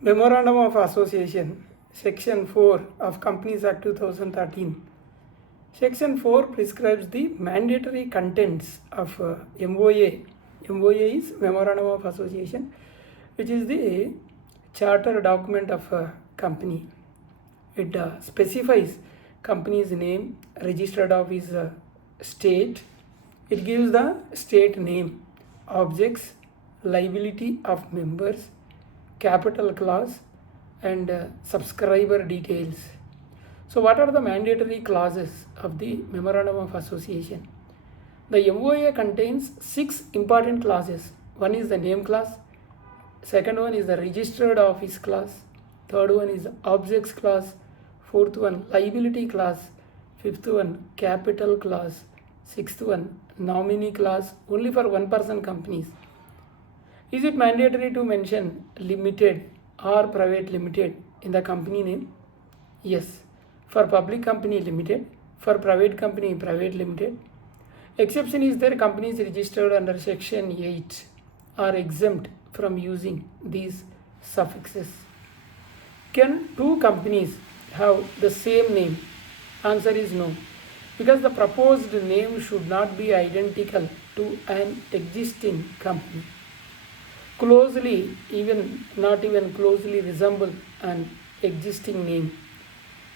Memorandum of Association, Section 4 of Companies Act 2013. Section 4 prescribes the mandatory contents of MOA. MOA is Memorandum of Association, which is the charter document of a company. It specifies company's name, registered office state. It gives the state name, objects, liability of members, capital clause, and subscriber details. So what are the mandatory clauses of the Memorandum of Association? The MOA contains 6 important clauses. One is the name clause, second one is the registered office clause, third one is objects clause, fourth one liability clause, fifth one capital clause, sixth one nominee clause only for one person companies. Is it mandatory to mention limited or private limited in the company name? Yes. For public company limited, for private company private limited. Exception is there, companies registered under section 8 are exempt from using these suffixes. Can two companies have the same name? Answer is no, because the proposed name should not be identical to an existing company. Closely, not even closely resemble an existing name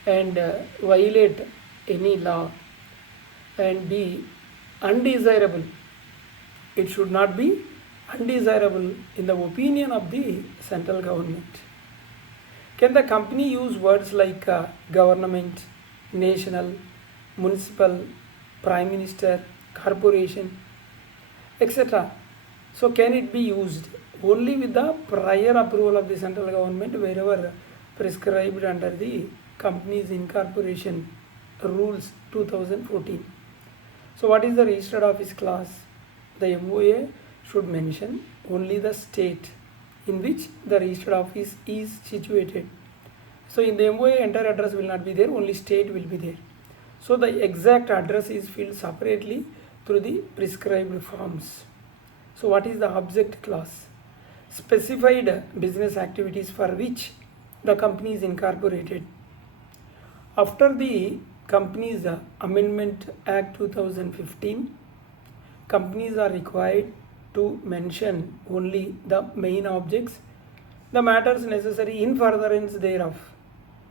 and violate any law, and be undesirable. It should not be undesirable in the opinion of the central government. Can the company use words like government, national, municipal, prime minister, corporation, etc.? So can it be used only with the prior approval of the central government wherever prescribed under the Companies Incorporation Rules 2014. So what is the registered office clause? The MOA should mention only the state in which the registered office is situated. So in the MOA, entire address will not be there, only state will be there. So the exact address is filled separately through the prescribed forms. So what is the object clause? Specified business activities for which the company is incorporated. After the Companies Amendment Act 2015, companies are required to mention only the main objects, the matters necessary in furtherance thereof.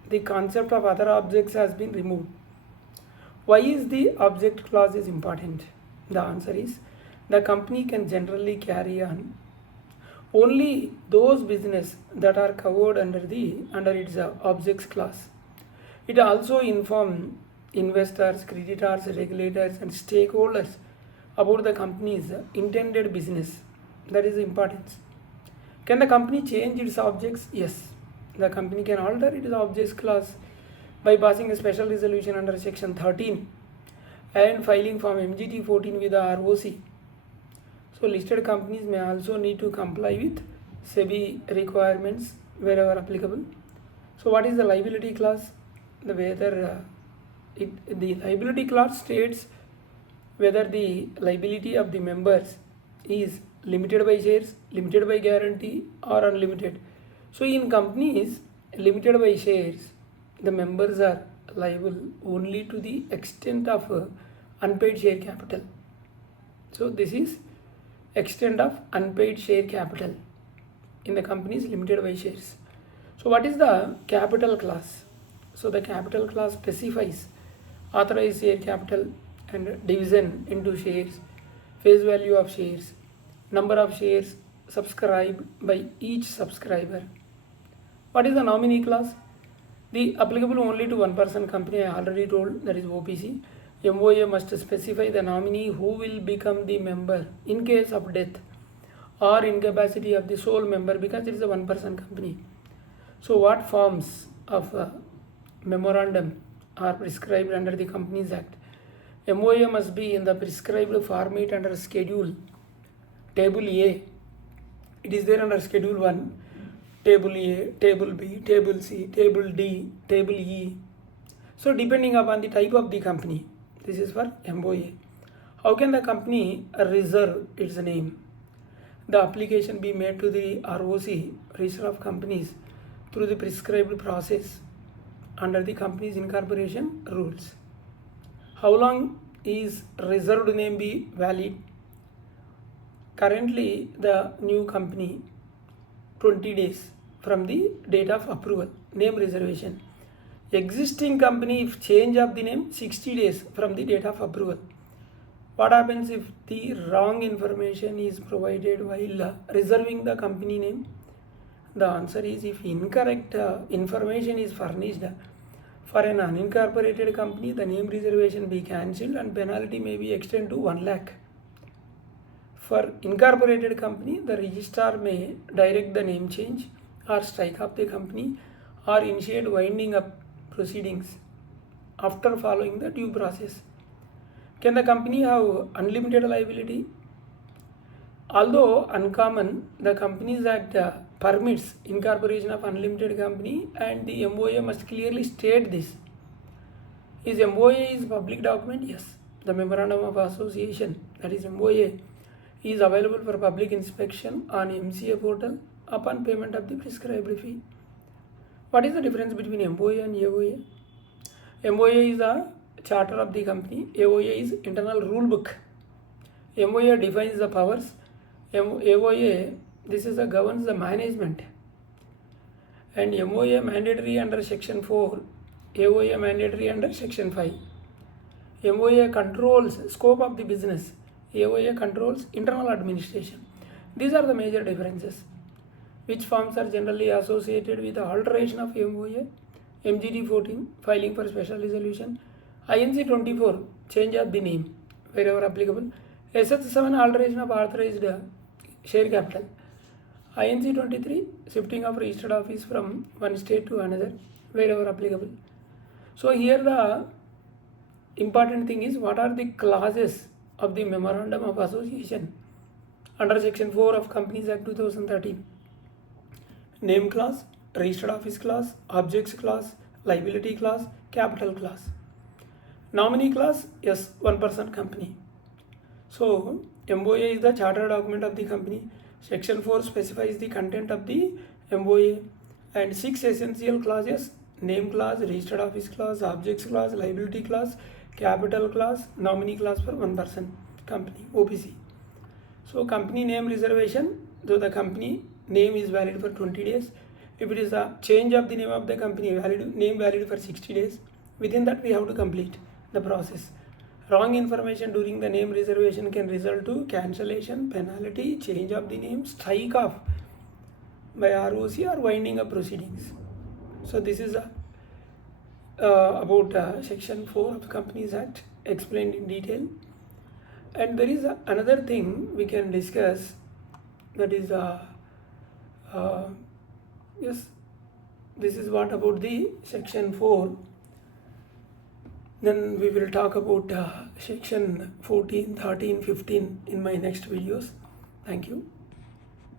The concept of other objects has been removed. Why is the object clause is important? The answer is, the company can generally carry on only those business that are covered under its objects clause. It also informs investors, creditors, regulators, and stakeholders about the company's intended business. That is the importance. Can the company change its objects? Yes. The company can alter its objects clause by passing a special resolution under section 13 and filing form MGT 14 with the ROC. So listed companies may also need to comply with SEBI requirements wherever applicable. So what is the liability clause? The liability clause states whether the liability of the members is limited by shares, limited by guarantee, or unlimited. So in companies limited by shares, the members are liable only to the extent of unpaid share capital. So this is extent of unpaid share capital in the companies limited by shares. So what is the capital clause? So the capital clause specifies authorized share capital and division into shares, face value of shares, number of shares subscribed by each subscriber. What is the nominee clause? The applicable only to one person company, I already told, that is OPC. MOA must specify the nominee who will become the member in case of death or incapacity of the sole member, because it is a one person company. So what forms of memorandum are prescribed under the Companies Act? MOA must be in the prescribed format under Schedule Table A. It is there under Schedule 1, Table A, Table B, Table C, Table D, Table E. So depending upon the type of the company, this is for MOA. How can the company reserve its name? The application be made to the ROC, Register of Companies, through the prescribed process under the company's incorporation rules. How long is reserved name be valid? Currently, the new company 20 days from the date of approval, name reservation. Existing company, if change of the name, 60 days from the date of approval. What happens if the wrong information is provided while reserving the company name? The answer is, if incorrect information is furnished for an unincorporated company, the name reservation be cancelled and penalty may be extended to 1 lakh. For incorporated company, the registrar may direct the name change or strike up the company or initiate winding up proceedings after following the due process. Can the company have unlimited liability? Although uncommon, the Companies Act permits incorporation of unlimited company, and the MOA must clearly state this. Is MOA is public document? Yes. The Memorandum of Association, that is MOA, is available for public inspection on MCA portal upon payment of the prescribed fee. What is the difference between MOA and AOA? MOA is a charter of the company. AOA is internal rule book. MOA defines the powers. AOA, this is a governs the management. And MOA mandatory under section 4, AOA mandatory under section 5. MOA controls scope of the business. AOA controls internal administration. These are the major differences. Which forms are generally associated with the alteration of MOA? MGD 14, filing for special resolution. INC 24, change of the name wherever applicable. SH 7, alteration of authorized share capital. INC 23, shifting of registered office from one state to another wherever applicable. So here the important thing is, what are the clauses of the Memorandum of Association under section 4 of Companies Act 2013? Name clause, registered office clause, objects clause, liability clause, capital clause. Nominee clause, yes, 1% company. So MOA is the charter document of the company. Section 4 specifies the content of the MOA, and 6 essential clauses: name clause, registered office clause, objects clause, liability clause, capital clause, nominee clause for 1% company, OPC. So company name reservation, though the company name is valid for 20 days. If it is a change of the name of the company, name valid for 60 days. Within that we have to complete the process. Wrong information during the name reservation can result to cancellation, penalty, change of the name, strike off by ROC or winding up proceedings. So this is about section 4 of the Companies Act explained in detail. And there is another thing we can discuss, that is yes, this is what about the section 4. Then we will talk about section 14, 13, 15 in my next videos. Thank you.